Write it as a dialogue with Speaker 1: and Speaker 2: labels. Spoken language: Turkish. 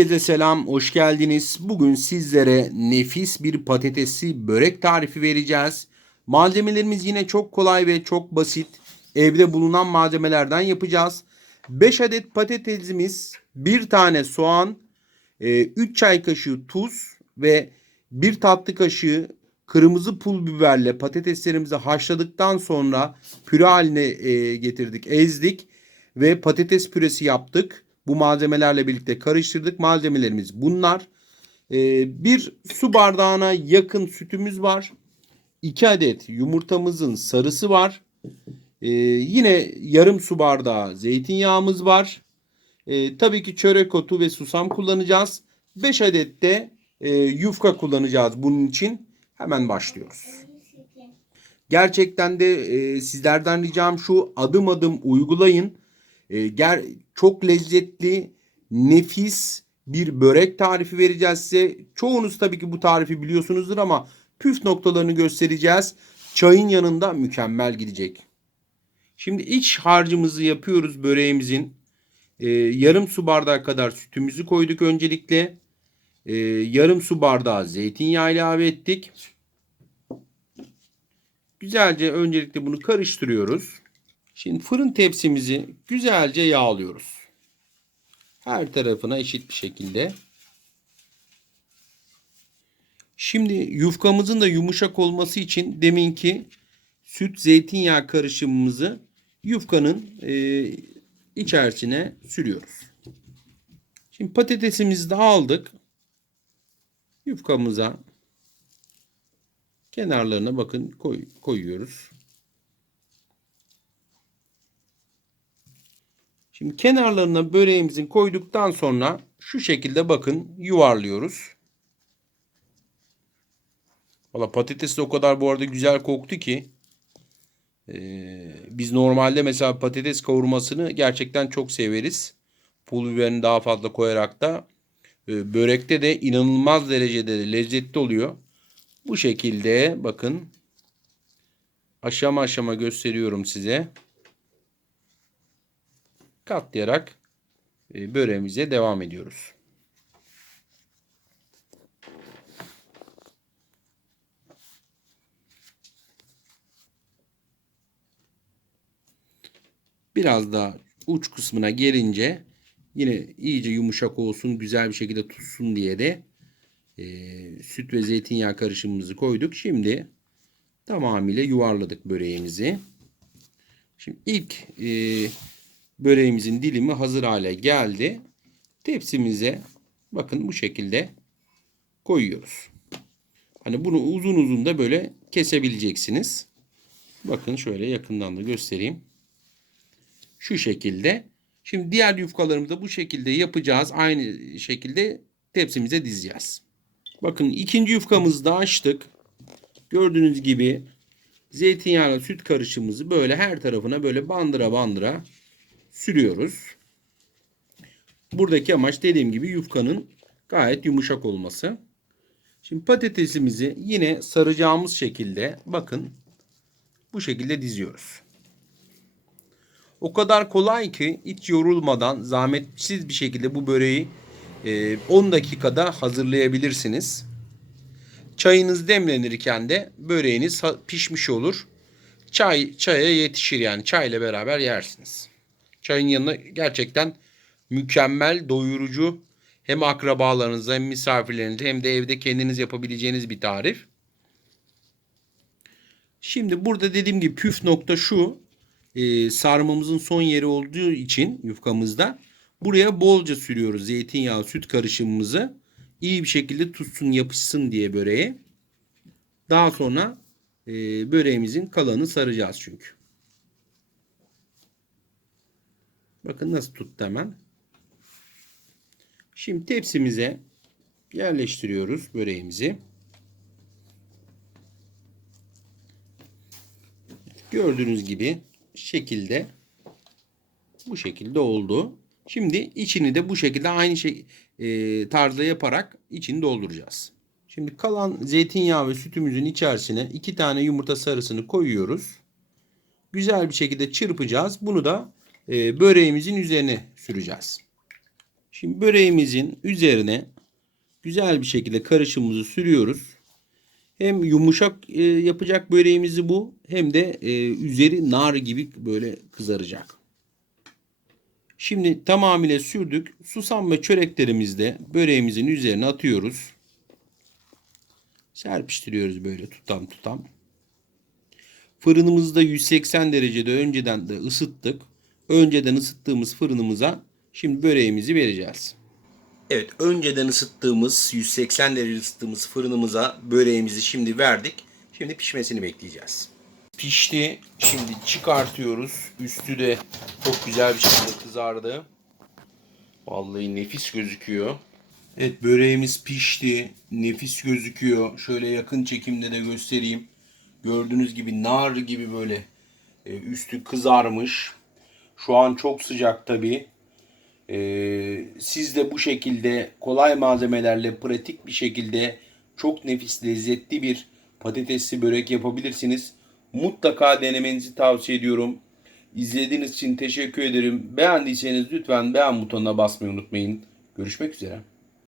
Speaker 1: Herkese selam, hoş geldiniz. Bugün sizlere nefis bir patatesli börek tarifi vereceğiz. Malzemelerimiz yine çok kolay ve çok basit. Evde bulunan malzemelerden yapacağız. 5 adet patatesimiz, 1 tane soğan, 3 çay kaşığı tuz ve 1 tatlı kaşığı kırmızı pul biberle patateslerimizi haşladıktan sonra püre haline e, getirdik, ezdik ve patates püresi yaptık. Bu malzemelerle birlikte karıştırdık. Malzemelerimiz bunlar. Ee, bir su bardağına yakın sütümüz var. 2 adet yumurtamızın sarısı var. Ee, yine yarım su bardağı zeytinyağımız var. Ee, tabii ki çörek otu ve susam kullanacağız. 5 adet de e, yufka kullanacağız bunun için. Hemen başlıyoruz. Gerçekten de e, sizlerden ricam şu adım adım uygulayın. E, ger çok lezzetli, nefis bir börek tarifi vereceğiz size. Çoğunuz tabii ki bu tarifi biliyorsunuzdur ama püf noktalarını göstereceğiz. Çayın yanında mükemmel gidecek. Şimdi iç harcımızı yapıyoruz böreğimizin. E, yarım su bardağı kadar sütümüzü koyduk öncelikle. E, yarım su bardağı zeytinyağı ilave ettik. Güzelce öncelikle bunu karıştırıyoruz. Şimdi fırın tepsimizi güzelce yağlıyoruz. Her tarafına eşit bir şekilde. Şimdi yufkamızın da yumuşak olması için deminki süt zeytinyağı karışımımızı yufkanın e, içerisine sürüyoruz. Şimdi patatesimizi de aldık. Yufkamıza kenarlarına bakın koy, koyuyoruz. Şimdi kenarlarına böreğimizin koyduktan sonra şu şekilde bakın yuvarlıyoruz. Valla patates de o kadar bu arada güzel koktu ki. Ee, biz normalde mesela patates kavurmasını gerçekten çok severiz. Pul biberini daha fazla koyarak da e, börekte de inanılmaz derecede de lezzetli oluyor. Bu şekilde bakın aşama aşama gösteriyorum size katlayarak e, böreğimize devam ediyoruz. Biraz daha uç kısmına gelince yine iyice yumuşak olsun, güzel bir şekilde tutsun diye de e, süt ve zeytinyağı karışımımızı koyduk. Şimdi tamamıyla yuvarladık böreğimizi. Şimdi ilk e, böreğimizin dilimi hazır hale geldi. Tepsimize bakın bu şekilde koyuyoruz. Hani bunu uzun uzun da böyle kesebileceksiniz. Bakın şöyle yakından da göstereyim. Şu şekilde. Şimdi diğer yufkalarımızı da bu şekilde yapacağız. Aynı şekilde tepsimize dizeceğiz. Bakın ikinci yufkamızı da açtık. Gördüğünüz gibi zeytinyağlı süt karışımımızı böyle her tarafına böyle bandıra bandıra sürüyoruz. Buradaki amaç dediğim gibi yufkanın gayet yumuşak olması. Şimdi patatesimizi yine saracağımız şekilde bakın bu şekilde diziyoruz. O kadar kolay ki hiç yorulmadan zahmetsiz bir şekilde bu böreği 10 e, dakikada hazırlayabilirsiniz. Çayınız demlenirken de böreğiniz pişmiş olur. Çay çaya yetişir yani çayla beraber yersiniz. Çayın yanına gerçekten mükemmel, doyurucu hem akrabalarınıza hem misafirlerinize hem de evde kendiniz yapabileceğiniz bir tarif. Şimdi burada dediğim gibi püf nokta şu. E, sarmamızın son yeri olduğu için yufkamızda buraya bolca sürüyoruz zeytinyağı süt karışımımızı. iyi bir şekilde tutsun yapışsın diye böreğe. Daha sonra e, böreğimizin kalanını saracağız çünkü. Bakın nasıl tuttu hemen. Şimdi tepsimize yerleştiriyoruz böreğimizi. Gördüğünüz gibi şekilde bu şekilde oldu. Şimdi içini de bu şekilde aynı şey e, tarzda yaparak içini dolduracağız. Şimdi kalan zeytinyağı ve sütümüzün içerisine iki tane yumurta sarısını koyuyoruz. Güzel bir şekilde çırpacağız. Bunu da e, böreğimizin üzerine süreceğiz. Şimdi böreğimizin üzerine güzel bir şekilde karışımımızı sürüyoruz. Hem yumuşak e, yapacak böreğimizi bu hem de e, üzeri nar gibi böyle kızaracak. Şimdi tamamıyla sürdük. Susam ve çöreklerimizi de böreğimizin üzerine atıyoruz. Serpiştiriyoruz böyle tutam tutam. Fırınımızı da 180 derecede önceden de ısıttık. Önceden ısıttığımız fırınımıza şimdi böreğimizi vereceğiz. Evet, önceden ısıttığımız 180 derece ısıttığımız fırınımıza böreğimizi şimdi verdik. Şimdi pişmesini bekleyeceğiz. Pişti. Şimdi çıkartıyoruz. Üstü de çok güzel bir şekilde kızardı. Vallahi nefis gözüküyor. Evet böreğimiz pişti. Nefis gözüküyor. Şöyle yakın çekimde de göstereyim. Gördüğünüz gibi nar gibi böyle e, üstü kızarmış. Şu an çok sıcak tabii. Ee, siz de bu şekilde kolay malzemelerle pratik bir şekilde çok nefis lezzetli bir patatesli börek yapabilirsiniz. Mutlaka denemenizi tavsiye ediyorum. İzlediğiniz için teşekkür ederim. Beğendiyseniz lütfen beğen butonuna basmayı unutmayın. Görüşmek üzere.